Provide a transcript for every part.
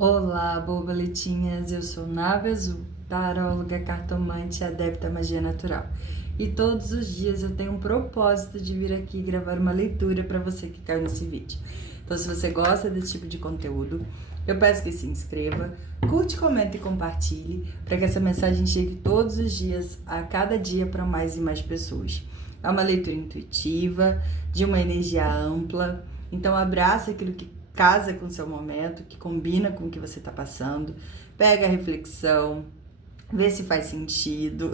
Olá, borboletinhas! Eu sou Nave Azul, taróloga, cartomante e adepta à magia natural. E todos os dias eu tenho um propósito de vir aqui gravar uma leitura para você que caiu nesse vídeo. Então, se você gosta desse tipo de conteúdo, eu peço que se inscreva, curte, comenta e compartilhe para que essa mensagem chegue todos os dias, a cada dia, para mais e mais pessoas. É uma leitura intuitiva, de uma energia ampla, então abraça aquilo que casa com o seu momento, que combina com o que você está passando, pega a reflexão, vê se faz sentido,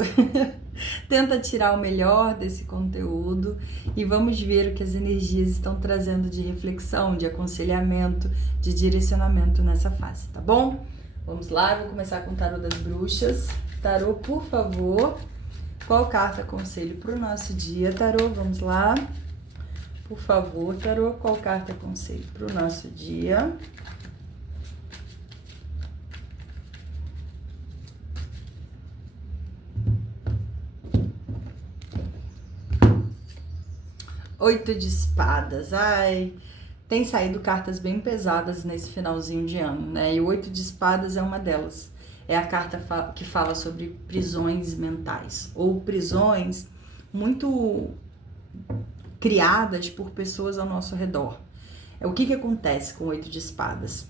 tenta tirar o melhor desse conteúdo e vamos ver o que as energias estão trazendo de reflexão, de aconselhamento, de direcionamento nessa fase, tá bom? Vamos lá, eu vou começar com o tarô das bruxas. Tarô, por favor, qual carta conselho para o nosso dia? Tarô, vamos lá. Por favor, tarô, qual carta conselho para o nosso dia? Oito de espadas. Ai, tem saído cartas bem pesadas nesse finalzinho de ano, né? E o oito de espadas é uma delas. É a carta que fala sobre prisões mentais, ou prisões muito criadas por pessoas ao nosso redor. O que acontece com o oito de espadas?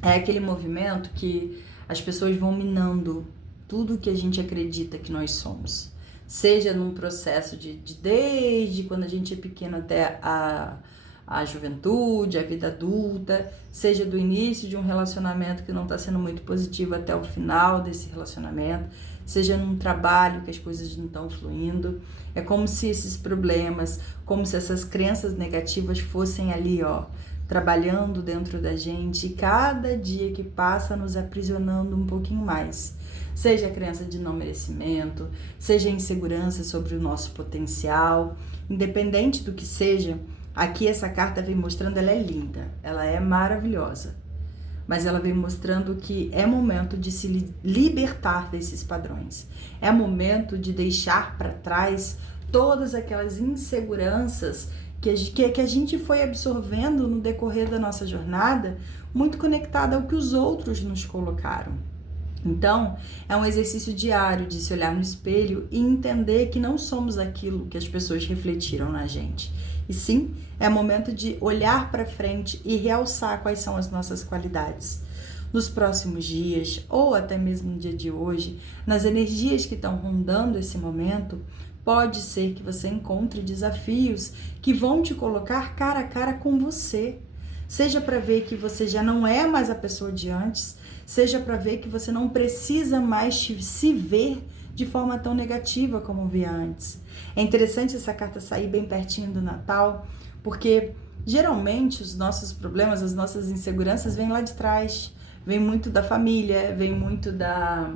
É aquele movimento que as pessoas vão minando tudo que a gente acredita que nós somos. Seja num processo desde quando a gente é pequeno até a juventude, a vida adulta, seja do início de um relacionamento que não está sendo muito positivo até o final desse relacionamento, seja num trabalho que as coisas não estão fluindo. É como se esses problemas, como se essas crenças negativas fossem ali, ó, trabalhando dentro da gente, e cada dia que passa nos aprisionando um pouquinho mais. Seja a crença de não merecimento, seja a insegurança sobre o nosso potencial, independente do que seja, aqui essa carta vem mostrando, ela é linda, ela é maravilhosa, mas ela vem mostrando que é momento de se libertar desses padrões. É momento de deixar para trás todas aquelas inseguranças que a gente foi absorvendo no decorrer da nossa jornada, muito conectada ao que os outros nos colocaram. Então, é um exercício diário de se olhar no espelho e entender que não somos aquilo que as pessoas refletiram na gente. E sim, é momento de olhar para frente e realçar quais são as nossas qualidades. Nos próximos dias, ou até mesmo no dia de hoje, nas energias que estão rondando esse momento, pode ser que você encontre desafios que vão te colocar cara a cara com você. Seja para ver que você já não é mais a pessoa de antes, seja para ver que você não precisa mais se ver de forma tão negativa como via antes. É interessante essa carta sair bem pertinho do Natal, porque geralmente os nossos problemas, as nossas inseguranças vêm lá de trás, vem muito da família, vem muito da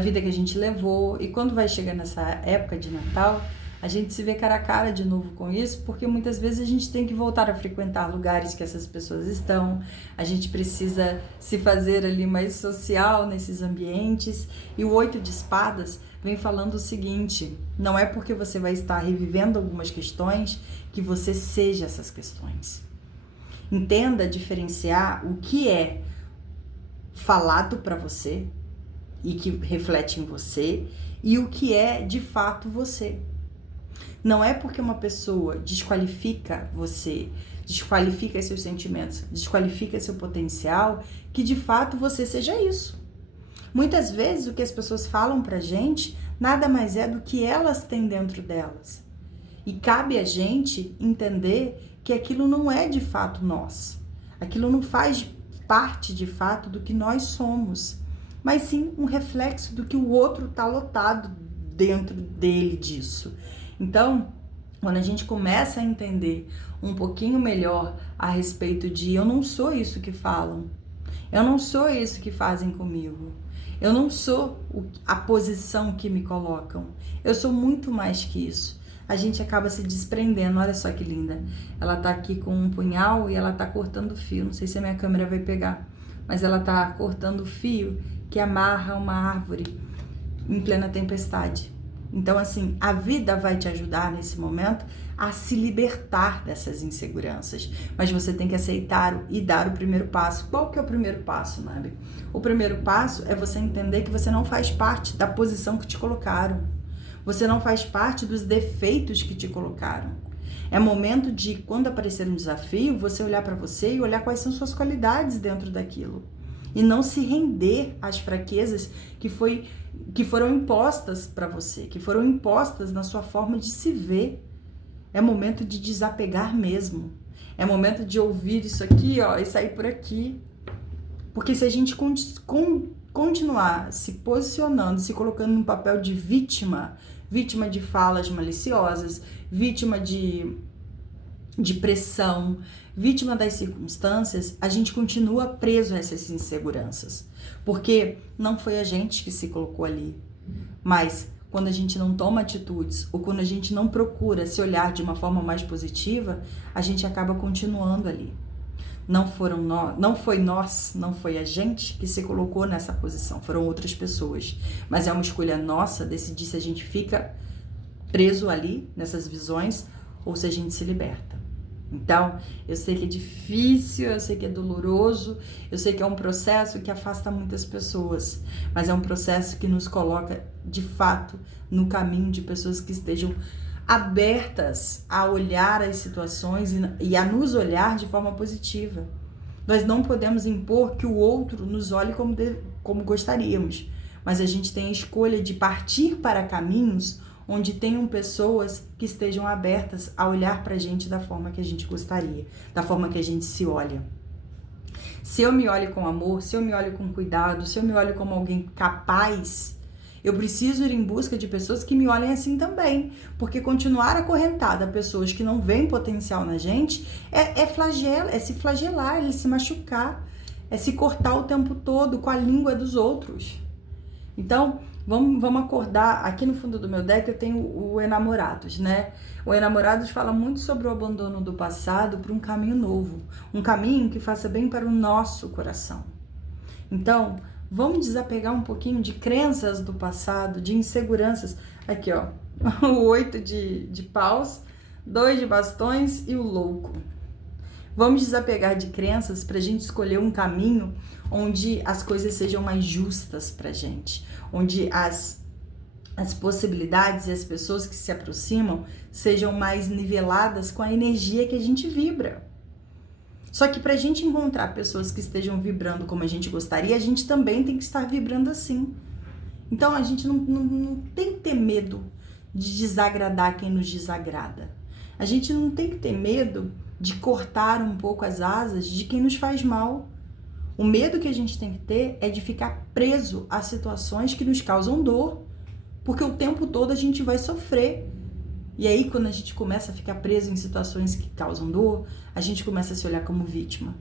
vida que a gente levou, e quando vai chegar nessa época de Natal, a gente se vê cara a cara de novo com isso, porque muitas vezes a gente tem que voltar a frequentar lugares que essas pessoas estão, a gente precisa se fazer ali mais social nesses ambientes, e o oito de espadas vem falando o seguinte: não é porque você vai estar revivendo algumas questões que você seja essas questões. Entenda diferenciar o que é falado para você e que reflete em você e o que é de fato você. Não é porque uma pessoa desqualifica você, desqualifica seus sentimentos, desqualifica seu potencial, que de fato você seja isso. Muitas vezes o que as pessoas falam pra gente nada mais é do que elas têm dentro delas. E cabe a gente entender que aquilo não é de fato nós. Aquilo não faz parte de fato do que nós somos, mas sim um reflexo do que o outro está lotado dentro dele disso. Então, quando a gente começa a entender um pouquinho melhor a respeito de eu não sou isso que falam, eu não sou isso que fazem comigo, eu não sou a posição que me colocam, eu sou muito mais que isso. A gente acaba se desprendendo. Olha só que linda, ela tá aqui com um punhal e ela tá cortando fio, não sei se a minha câmera vai pegar, mas ela tá cortando o fio que amarra uma árvore em plena tempestade. Então, assim, a vida vai te ajudar nesse momento a se libertar dessas inseguranças. Mas você tem que aceitar e dar o primeiro passo. Qual que é o primeiro passo, Nabi? O primeiro passo é você entender que você não faz parte da posição que te colocaram. Você não faz parte dos defeitos que te colocaram. É momento de, quando aparecer um desafio, você olhar para você e olhar quais são suas qualidades dentro daquilo. E não se render às fraquezas que foram impostas para você, que foram impostas na sua forma de se ver. É momento de desapegar mesmo. É momento de ouvir isso aqui, ó, e sair por aqui. Porque se a gente continuar se posicionando, se colocando no papel de vítima de falas maliciosas, vítima de pressão, vítima das circunstâncias, a gente continua preso a essas inseguranças. Porque não foi a gente que se colocou ali. Mas quando a gente não toma atitudes ou quando a gente não procura se olhar de uma forma mais positiva, a gente acaba continuando ali. Não foi nós, não foi a gente que se colocou nessa posição, foram outras pessoas. Mas é uma escolha nossa decidir se a gente fica preso ali, nessas visões, ou se a gente se liberta. Então, eu sei que é difícil, eu sei que é doloroso, eu sei que é um processo que afasta muitas pessoas, mas é um processo que nos coloca, de fato, no caminho de pessoas que estejam abertas a olhar as situações e a nos olhar de forma positiva. Nós não podemos impor que o outro nos olhe como gostaríamos, mas a gente tem a escolha de partir para caminhos onde tenham pessoas que estejam abertas a olhar para a gente da forma que a gente gostaria, da forma que a gente se olha. Se eu me olho com amor, se eu me olho com cuidado, se eu me olho como alguém capaz, eu preciso ir em busca de pessoas que me olhem assim também, porque continuar acorrentada a pessoas que não veem potencial na gente é se flagelar, é se machucar, é se cortar o tempo todo com a língua dos outros. Então, vamos acordar. Aqui no fundo do meu deck eu tenho o Enamorados, né? O Enamorados fala muito sobre o abandono do passado para um caminho novo, um caminho que faça bem para o nosso coração. Então, vamos desapegar um pouquinho de crenças do passado, de inseguranças. Aqui, ó, o 8 de paus, 2 de bastões e o louco. Vamos desapegar de crenças para a gente escolher um caminho onde as coisas sejam mais justas para a gente, onde as possibilidades e as pessoas que se aproximam sejam mais niveladas com a energia que a gente vibra. Só que para a gente encontrar pessoas que estejam vibrando como a gente gostaria, a gente também tem que estar vibrando assim. Então a gente não tem que ter medo de desagradar quem nos desagrada. A gente não tem que ter medo de cortar um pouco as asas de quem nos faz mal. O medo que a gente tem que ter é de ficar preso a situações que nos causam dor, porque o tempo todo a gente vai sofrer. E aí, quando a gente começa a ficar preso em situações que causam dor, a gente começa a se olhar como vítima.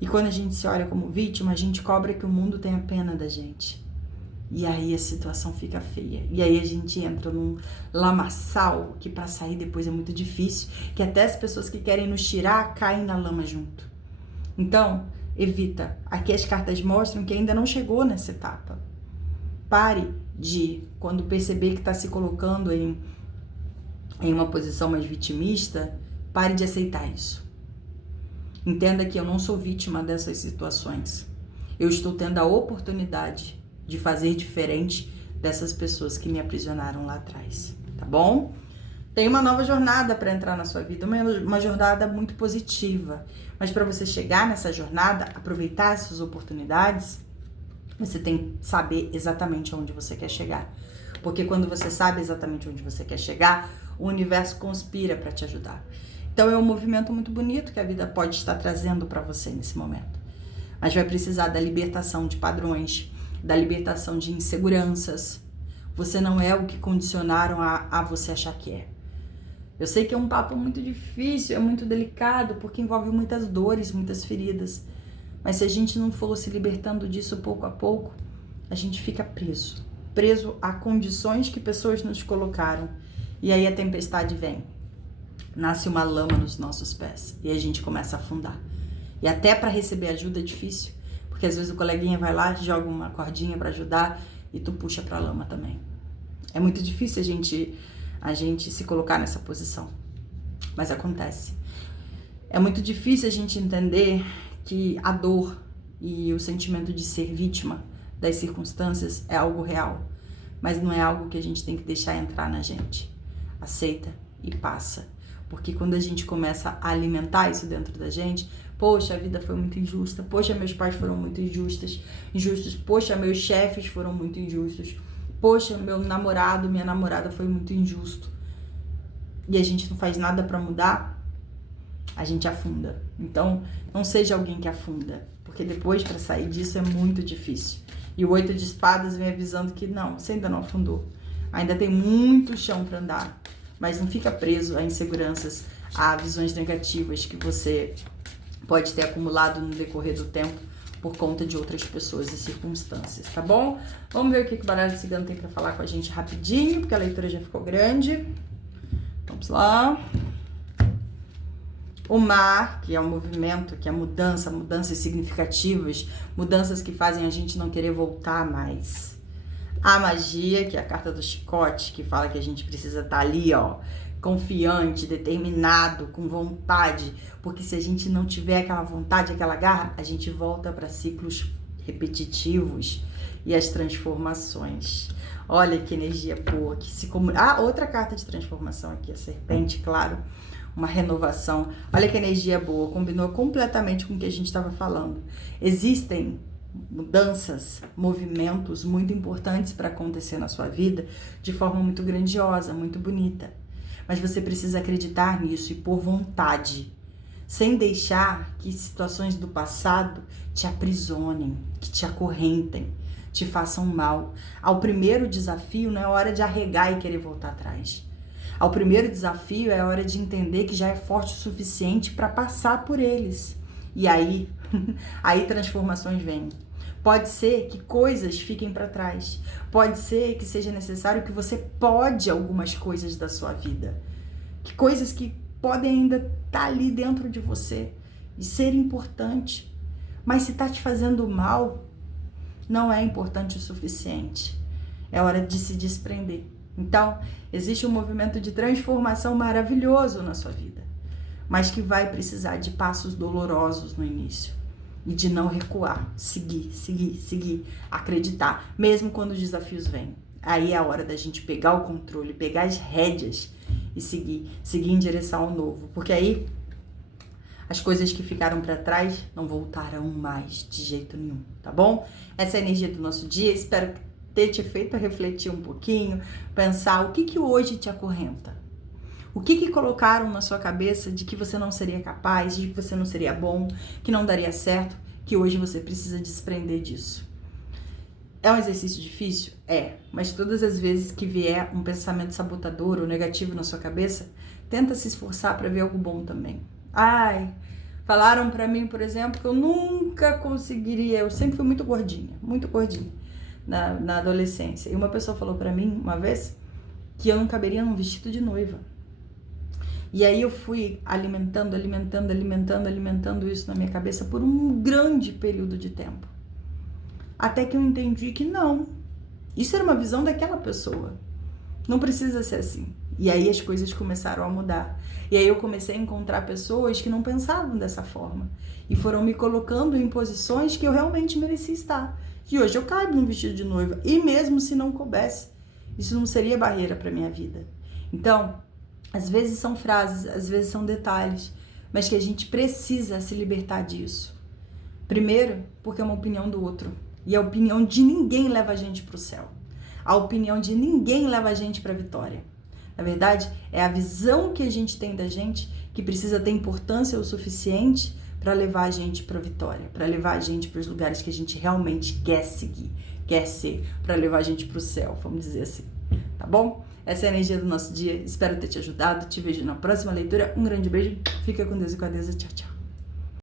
E quando a gente se olha como vítima, a gente cobra que o mundo tenha pena da gente. E aí a situação fica feia. E aí a gente entra num lamaçal que para sair depois é muito difícil, que até as pessoas que querem nos tirar caem na lama junto. Então, evita. Aqui as cartas mostram que ainda não chegou nessa etapa. Pare de, quando perceber que está se colocando em uma posição mais vitimista, pare de aceitar isso. Entenda que eu não sou vítima dessas situações. Eu estou tendo a oportunidade de fazer diferente dessas pessoas que me aprisionaram lá atrás, tá bom? Tem uma nova jornada para entrar na sua vida, uma jornada muito positiva. Mas para você chegar nessa jornada, aproveitar essas oportunidades, você tem que saber exatamente onde você quer chegar. Porque quando você sabe exatamente onde você quer chegar, o universo conspira para te ajudar. Então é um movimento muito bonito que a vida pode estar trazendo para você nesse momento. Mas vai precisar da libertação de padrões, da libertação de inseguranças. Você não é o que condicionaram a você achar que é. Eu sei que é um papo muito difícil, é muito delicado, porque envolve muitas dores, muitas feridas. Mas se a gente não for se libertando disso pouco a pouco, a gente fica preso a condições que pessoas nos colocaram. E aí a tempestade vem. Nasce uma lama nos nossos pés e a gente começa a afundar. E até para receber ajuda é difícil, porque às vezes o coleguinha vai lá, joga uma cordinha para ajudar e tu puxa para a lama também. É muito difícil a gente se colocar nessa posição, mas acontece. É muito difícil a gente entender que a dor e o sentimento de ser vítima das circunstâncias é algo real, mas não é algo que a gente tem que deixar entrar na gente. Aceita e passa. Porque quando a gente começa a alimentar isso dentro da gente, poxa, a vida foi muito injusta, poxa, meus pais foram muito injustos, poxa, meus chefes foram muito injustos, poxa, meu namorado, minha namorada foi muito injusto. E a gente não faz nada pra mudar, a gente afunda. Então, não seja alguém que afunda, porque depois pra sair disso é muito difícil. E o 8 de espadas vem avisando que não, você ainda não afundou. Ainda tem muito chão pra andar. Mas não fica preso a inseguranças, a visões negativas que você pode ter acumulado no decorrer do tempo por conta de outras pessoas e circunstâncias, tá bom? Vamos ver o que o baralho cigano tem pra falar com a gente rapidinho, porque a leitura já ficou grande. Vamos lá. O mar, que é o movimento, que é mudança, mudanças significativas, mudanças que fazem a gente não querer voltar mais. A magia, que é a carta do chicote, que fala que a gente precisa estar ali, ó, confiante, determinado, com vontade, porque se a gente não tiver aquela vontade, aquela garra, a gente volta para ciclos repetitivos e as transformações. Olha que energia boa, que se comunica. Ah, outra carta de transformação aqui, a serpente, claro, uma renovação. Olha que energia boa, combinou completamente com o que a gente estava falando. Existem mudanças, movimentos muito importantes para acontecer na sua vida de forma muito grandiosa, muito bonita. Mas você precisa acreditar nisso e por vontade, sem deixar que situações do passado te aprisionem, que te acorrentem, te façam mal. Ao primeiro desafio não é hora de arregar e querer voltar atrás. Ao primeiro desafio é hora de entender que já é forte o suficiente para passar por eles. E aí, aí transformações vêm. Pode ser que coisas fiquem para trás. Pode ser que seja necessário que você pode algumas coisas da sua vida. Que coisas que podem ainda estar ali dentro de você e ser importante. Mas se está te fazendo mal, não é importante o suficiente. É hora de se desprender. Então, existe um movimento de transformação maravilhoso na sua vida, mas que vai precisar de passos dolorosos no início e de não recuar, seguir, acreditar, mesmo quando os desafios vêm. Aí é a hora da gente pegar o controle, pegar as rédeas e seguir em direção ao novo, porque aí as coisas que ficaram para trás não voltarão mais de jeito nenhum, tá bom? Essa é a energia do nosso dia, espero ter te feito refletir um pouquinho, pensar o que hoje te acorrenta. O que colocaram na sua cabeça de que você não seria capaz, de que você não seria bom, que não daria certo, que hoje você precisa desprender disso. É um exercício difícil? É, mas todas as vezes que vier um pensamento sabotador ou negativo na sua cabeça, tenta se esforçar para ver algo bom também. Ai, falaram para mim, por exemplo, que eu nunca conseguiria, eu sempre fui muito gordinha na adolescência. E uma pessoa falou para mim uma vez que eu não caberia num vestido de noiva. E aí eu fui alimentando isso na minha cabeça por um grande período de tempo. Até que eu entendi que não. Isso era uma visão daquela pessoa. Não precisa ser assim. E aí as coisas começaram a mudar. E aí eu comecei a encontrar pessoas que não pensavam dessa forma. E foram me colocando em posições que eu realmente merecia estar. E hoje eu caibo num vestido de noiva. E mesmo se não coubesse, isso não seria barreira para minha vida. Então, às vezes são frases, às vezes são detalhes, mas que a gente precisa se libertar disso. Primeiro, porque é uma opinião do outro. E a opinião de ninguém leva a gente para o céu. A opinião de ninguém leva a gente para a vitória. Na verdade, é a visão que a gente tem da gente que precisa ter importância o suficiente para levar a gente para a vitória, para levar a gente para os lugares que a gente realmente quer seguir, quer ser, para levar a gente para o céu, vamos dizer assim. Tá bom? Essa é a energia do nosso dia. Espero ter te ajudado. Te vejo na próxima leitura. Um grande beijo. Fica com Deus e com a deusa. Tchau, tchau.